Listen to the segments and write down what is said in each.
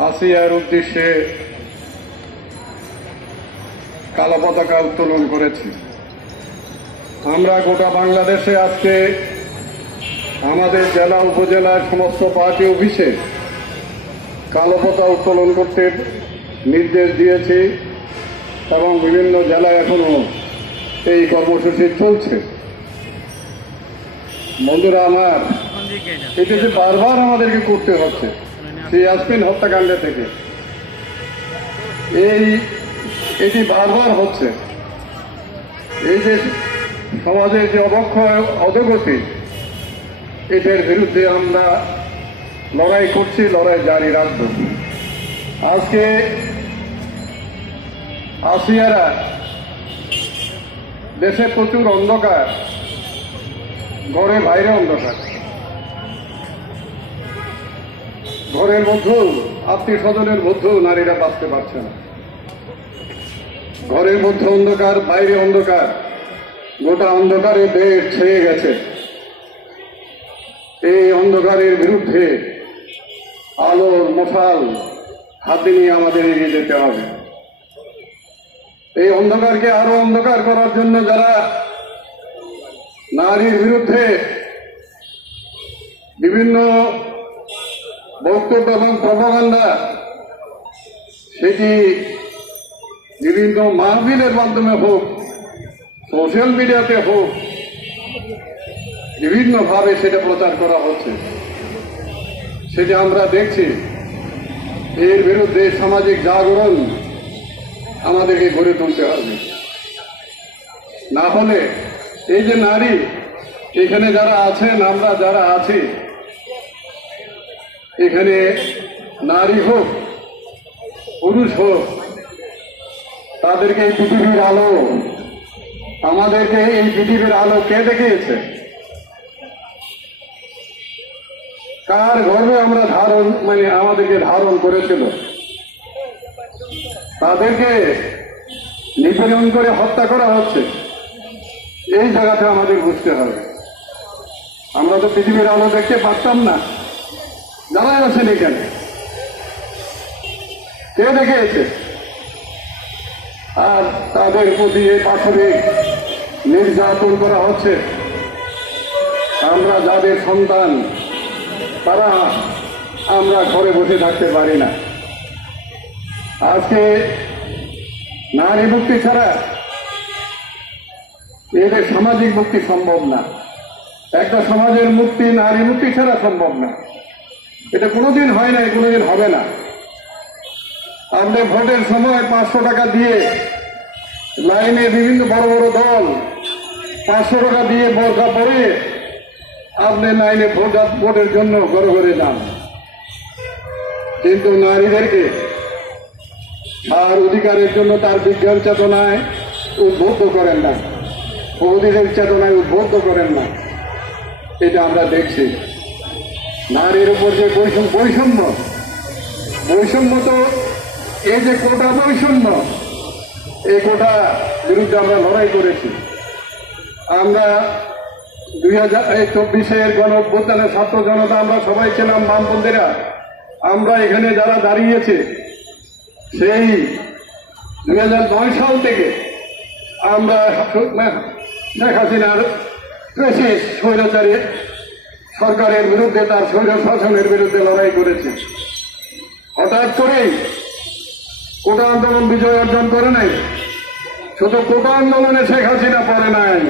আসিয়ার উদ্দেশ্যে কালো পতাকা উত্তোলন করেছি। আমরা গোটা বাংলাদেশে আজকে আমাদের জেলা উপজেলার সমস্ত পার্টি অফিসে কালো পতাকা উত্তোলন করতে নির্দেশ দিয়েছি এবং বিভিন্ন জেলায় এখনো এই কর্মসূচি চলছে। বন্ধুরা আমার, এটি যে বারবার আমাদেরকে করতে হচ্ছে সেই ইয়াসমিন হত্যাকাণ্ডে থেকে এটি বারবার হচ্ছে। এই যে সমাজের যে অবক্ষয় অধোগতি, এটার বিরুদ্ধে আমরা লড়াই করছি, লড়াই জারি রাখব। আজকে আসিয়ারা দেশে প্রচুর অন্ধকার, ঘরে বাইরে অন্ধকার, ঘরের মধ্যেও আত্মীয় স্বজনের মধ্যেও নারীরা বাঁচতে পারছে না। ঘরের মধ্যে অন্ধকার, বাইরে অন্ধকার, গোটা অন্ধকারে দেশ ছেয়ে গেছে। এই অন্ধকারের বিরুদ্ধে আলোর মশাল হাতে নিয়ে আমাদের এগিয়ে যেতে হবে। এই অন্ধকারকে আরো অন্ধকার করার জন্য যারা নারীর বিরুদ্ধে বিভিন্ন বক্তব্য এবং প্রপাগান্ডা, সেটি বিভিন্ন মাহফিলের মাধ্যমে হোক, সোশ্যাল মিডিয়াতে হোক, বিভিন্নভাবে সেটা প্রচার করা হচ্ছে, সেটা আমরা দেখছি। এর বিরুদ্ধে সামাজিক জাগরণ আমাদেরকে গড়ে তুলতে হবে। না হলে এই যে নারী, এখানে যারা আছেন, আমরা যারা আছি, এখানে নারী হোক পুরুষ হোক, তাদেরকে এই পৃথিবীর আলো, আমাদেরকে এই পৃথিবীর আলো কে দেখিয়েছে? কার গর্বে আমরা আমাদেরকে ধারণ করেছিল? তাদেরকে নিপীড়ন করে হত্যা করা হচ্ছে। এই জায়গাটা আমাদের বুঝতে হবে। আমরা তো পৃথিবীর আলো দেখতে পারতাম না, যারাই আছেন এখানে, কে দেখিয়েছে? আর তাদের প্রতি এই পাশবিক নির্যাতন করা হচ্ছে। আমরা যাদের সন্তান, তারা আমরা ঘরে বসে থাকতে পারি না। আজকে নারী মুক্তি ছাড়া এদের সামাজিক মুক্তি সম্ভব না। একটা সমাজের মুক্তি নারী মুক্তি ছাড়া সম্ভব না। এটা কোনোদিন হয় না, কোনোদিন হবে না। আপনি ভোটের সময় 500 টাকা দিয়ে লাইনে বিভিন্ন বড় বড় দল 500 টাকা দিয়ে বোরকা পরে আপনি লাইনে ভোটের জন্য ঘরে ঘরে যান, কিন্তু নারীদেরকে তার অধিকারের জন্য তার বিজ্ঞান চেতনায় উদ্বুদ্ধ করেন না, অধিকার চেতনায় উদ্বুদ্ধ করেন না। এটা আমরা দেখছি। নারীর উপর যে বৈষম্য তো এই যে কোটা বৈষম্য, এই কোটা বিরুদ্ধে আমরা লড়াই করেছি। আমরা 2024-এর গণ অভ্যুত্থানের ছাত্র জনতা, আমরা সবাই ছিলাম বামপন্থীরা। আমরা এখানে যারা দাঁড়িয়েছে, সেই 2009 সাল থেকে আমরা শেখ হাসিনার স্বৈরাচারী সরকারের বিরুদ্ধে, তার স্বৈর শাসনের বিরুদ্ধে লড়াই করেছি। হঠাৎ করেই কোটা আন্দোলন বিজয় অর্জন করে নাই। শুধু কোটা আন্দোলনে শেখ হাসিনা পড়ে নাই,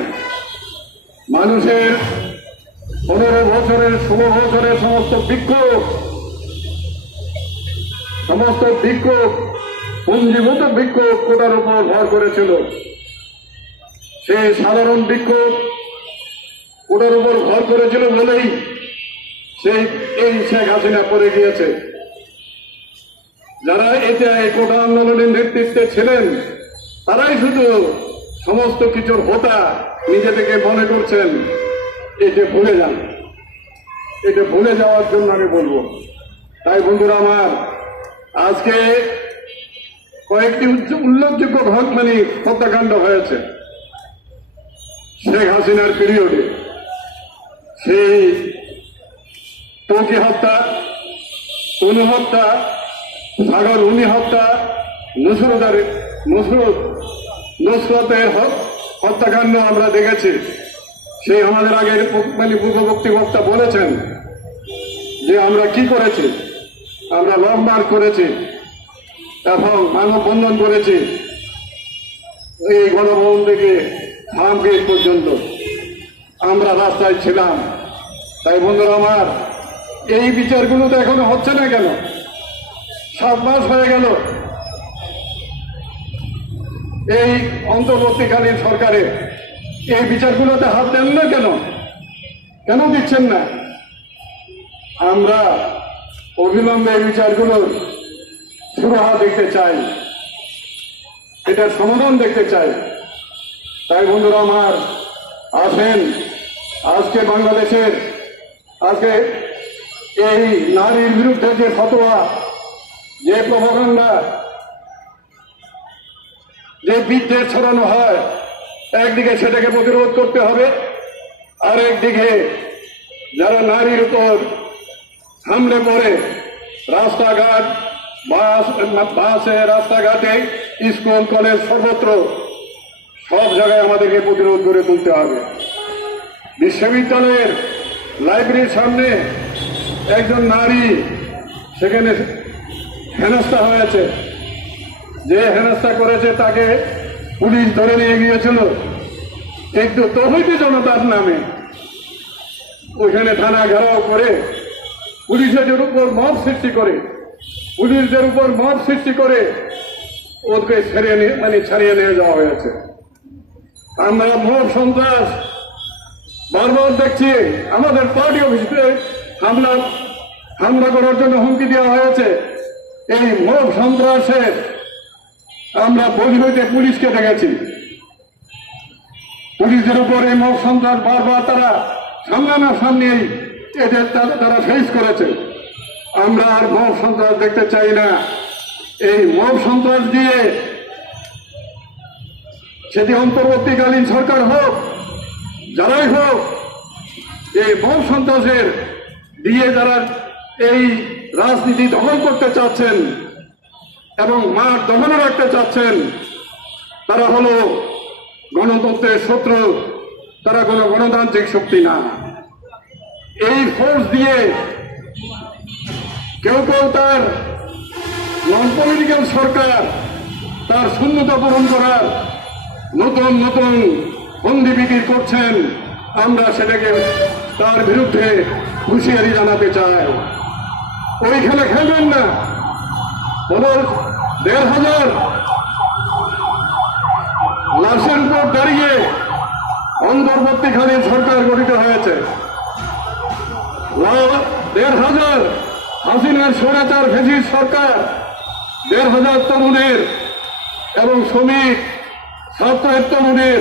মানুষের 15 বছরের 16 বছরের সমস্ত বিক্ষোভ, পুঞ্জীভূত বিক্ষোভ কোটার উপর ভর করেছিল। সেই সাধারণ বিক্ষোভ কোটার উপর ভর করেছিল বলেই এই শেখ হাসিনা পড়ে গিয়েছে। যারা এই কোটা আন্দোলনের নেতৃত্বে ছিলেন, তারাই শুধু সমস্ত কিছুর হোতা নিজে থেকে মনে করছেন। এটা ভুলে যান, এটা ভুলে যাওয়ার জন্য আমি বলবো। তাই বন্ধুরা আমার, আজকে কয়েকটি উল্লেখযোগ্য হত্যাকাণ্ড হয়েছে শেখ হাসিনার পিরিয়ডে। সেই টঙ্কি হত্যা, তনু হত্যা, সাগর উনি হত্যা, নুসরতের হত্যাকাণ্ড আমরা দেখেছি। সেই আমাদের আগের পূর্ববর্তী বক্তা বলেছেন যে আমরা কি করেছি, আমরা লং মার্চ করেছি এবং মানববন্ধন করেছি এই গণভবন থেকে ফার্ম গেট পর্যন্ত আমরা রাস্তায় ছিলাম। তাই বন্ধুরা আমার, এই বিচারগুলো তো এখনো হচ্ছে না কেন? 7 মাস হয়ে গেল এই অন্তর্বর্তীকালীন সরকারে, এই বিচারগুলোতে হাত দেন না কেন? কেন দিচ্ছেন না? আমরা অবিলম্বে এই বিচারগুলোর সুরাহা দেখতে চাই, এটার সমাধান দেখতে চাই। তাই বন্ধুরা আমার, আসেন আজকে বাংলাদেশের আজকে এই নারীর বিরুদ্ধে যে ফতোয়া, যে প্রপাগান্ডা, যে বিদ্বেষ ছড়ানো হয়, একদিকে সেটাকে প্রতিরোধ করতে হবে, আর একদিকে যারা নারীর উপর হামলে পড়ে রাস্তাঘাট, বাসে, রাস্তাঘাটে, স্কুল, কলেজ, সর্বত্র সব জায়গায় আমাদেরকে প্রতিরোধ করে তুলতে হবে। বিশ্ববিদ্যালয়ের লাইব্রেরির সামনে একজন নারী সেখানে হেনস্থা হয়েছে, যে হেনস্থা করেছে তাকে পুলিশ ধরে নিয়ে গিয়েছিল, কিন্তু তৌহিদি জনতার নামে ওইখানে থানা ঘেরাও করে পুলিশের উপর মব সৃষ্টি করে, পুলিশদের উপর মব সৃষ্টি করে ওকে ছাড়িয়ে নিয়ে যাওয়া হয়েছে। আমরা মব সন্ত্রাস বারবার দেখছি, আমাদের পার্টি অফিসে হামলা করার জন্য হুমকি দেওয়া হয়েছে। এই মব সন্ত্রাসের আমরা বলি হইতে পুলিশকে দেখেছি, পুলিশদের উপর এই মব সন্ত্রাস বারবার তারা সামনেই এদের তারা ফেস করেছে। আমরা আর মব সন্ত্রাস দেখতে চাই না। এই মব সন্ত্রাস দিয়ে সেটি অন্তর্বর্তীকালীন সরকার হোক, যারাই হোক, এই মব সন্ত্রাসের দিয়ে যারা এই রাজনীতি দখল করতে চাচ্ছেন এবং মাঠ দখলে রাখতে চাচ্ছেন, তারা হলো গণতন্ত্রের শত্রু, তারা কোনো গণতান্ত্রিক শক্তি না। এই ফোর্স দিয়ে কেউ তার নন পলিটিক্যাল সরকার তার শূন্যতা পূরণ করার নতুন নতুন বন্দিবিধি করছেন। আমরা সেটাকে তার বিরুদ্ধে হুঁশিয়ারি জানাতে চাই। ওই খেলা খেলবেন না। 1,500 লাশের উপর দাঁড়িয়ে অন্তর্বর্তীকালীন সরকার গঠিত হয়েছে। 1,500 হাসিনার স্বৈরাচার ফ্যাসিস্ট সরকার 1,500 তরুণের এবং শ্রমিক ছাত্রের তরুণের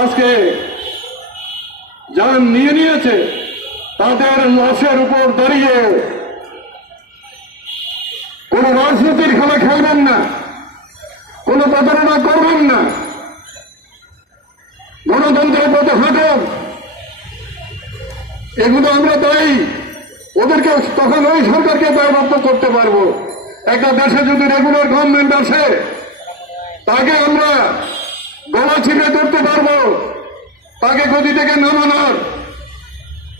আজকে যান নিয়ে নিয়েছে। তাদের লাশের উপর দাঁড়িয়ে কোন রাজনীতির খেলা খেলবেন না, কোন প্রতারণা করবেন না, গণতন্ত্রের পথে হাঁটুন। এগুলো আমরা তাই ওদেরকে তখন ওই সরকারকে দায়বদ্ধ করতে পারবো। একটা দেশে যদি রেগুলার গভর্নমেন্ট আসে, তাকে আমরা গলা ছিপে ধরতে পারবো, তাকে গদি থেকে নামানোর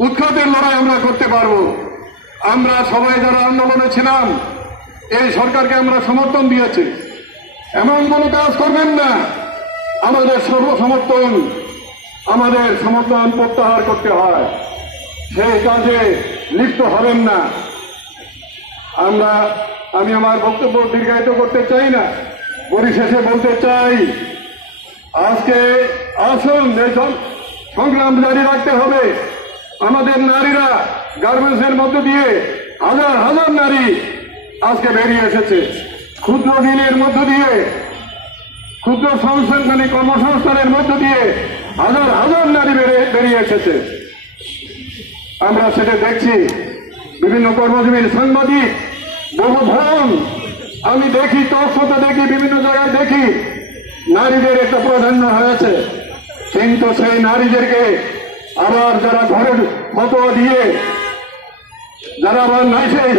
উৎখাতের লড়াই আমরা করতে পারবো। আমরা সবাই যারা আন্দোলনে ছিলাম, এই সরকারকে আমরা সমর্থন দিয়েছি। এমন কোনো কাজ করবেন না আমাদের সমর্থন প্রত্যাহার করতে হয়, সেই কাজে লিপ্ত হবেন না। আমি আমার বক্তব্য দীর্ঘায়িত করতে চাই না, পরিশেষে বলতে চাই, আজকে আসুন সংগ্রাম জারি রাখতে হবে। আমাদের নারীরা গার্মেন্টসের মধ্য দিয়ে হাজার হাজার নারী আজকে বেরিয়ে এসেছে, ক্ষুদ্র ঋণের মধ্য দিয়ে, ক্ষুদ্র কর্মসংস্থানের মধ্য দিয়ে হাজার হাজার নারী বেরিয়ে এসেছে। আমরা সেটা দেখছি। বিভিন্ন কর্মজীবী সাংবাদিক, বহু ভবন আমি দেখি, তৎসতে দেখি, বিভিন্ন জায়গায় দেখি নারীদের একটা প্রাধান্য হয়েছে, কিন্তু সেই নারীদেরকে আবার যারা ঘরের ফতোয়া দিয়ে যারা আবার সেই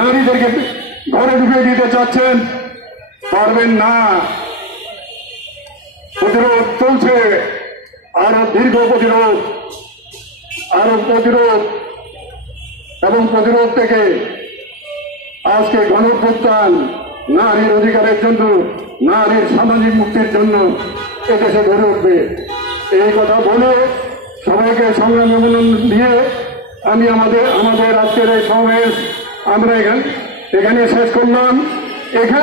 নারীদেরকে ঘরে ঢুকিয়ে দিতে চাচ্ছেন, পারবেন না। প্রতিরোধ চলছে, আরো দীর্ঘ প্রতিরোধ, আরো প্রতিরোধ এবং প্রতিরোধ থেকে আজকে গণঅভ্যুত্থান নারীর অধিকারের জন্য, নারীর সামাজিক মুক্তির জন্য এদেশে গড়ে উঠবে। এই কথা বলে সবাইকে সংগ্রামী অভিনন্দন দিয়ে আমি আমাদের আজকের এই সমাবেশ আমরা এখানে শেষ করলাম। এখানে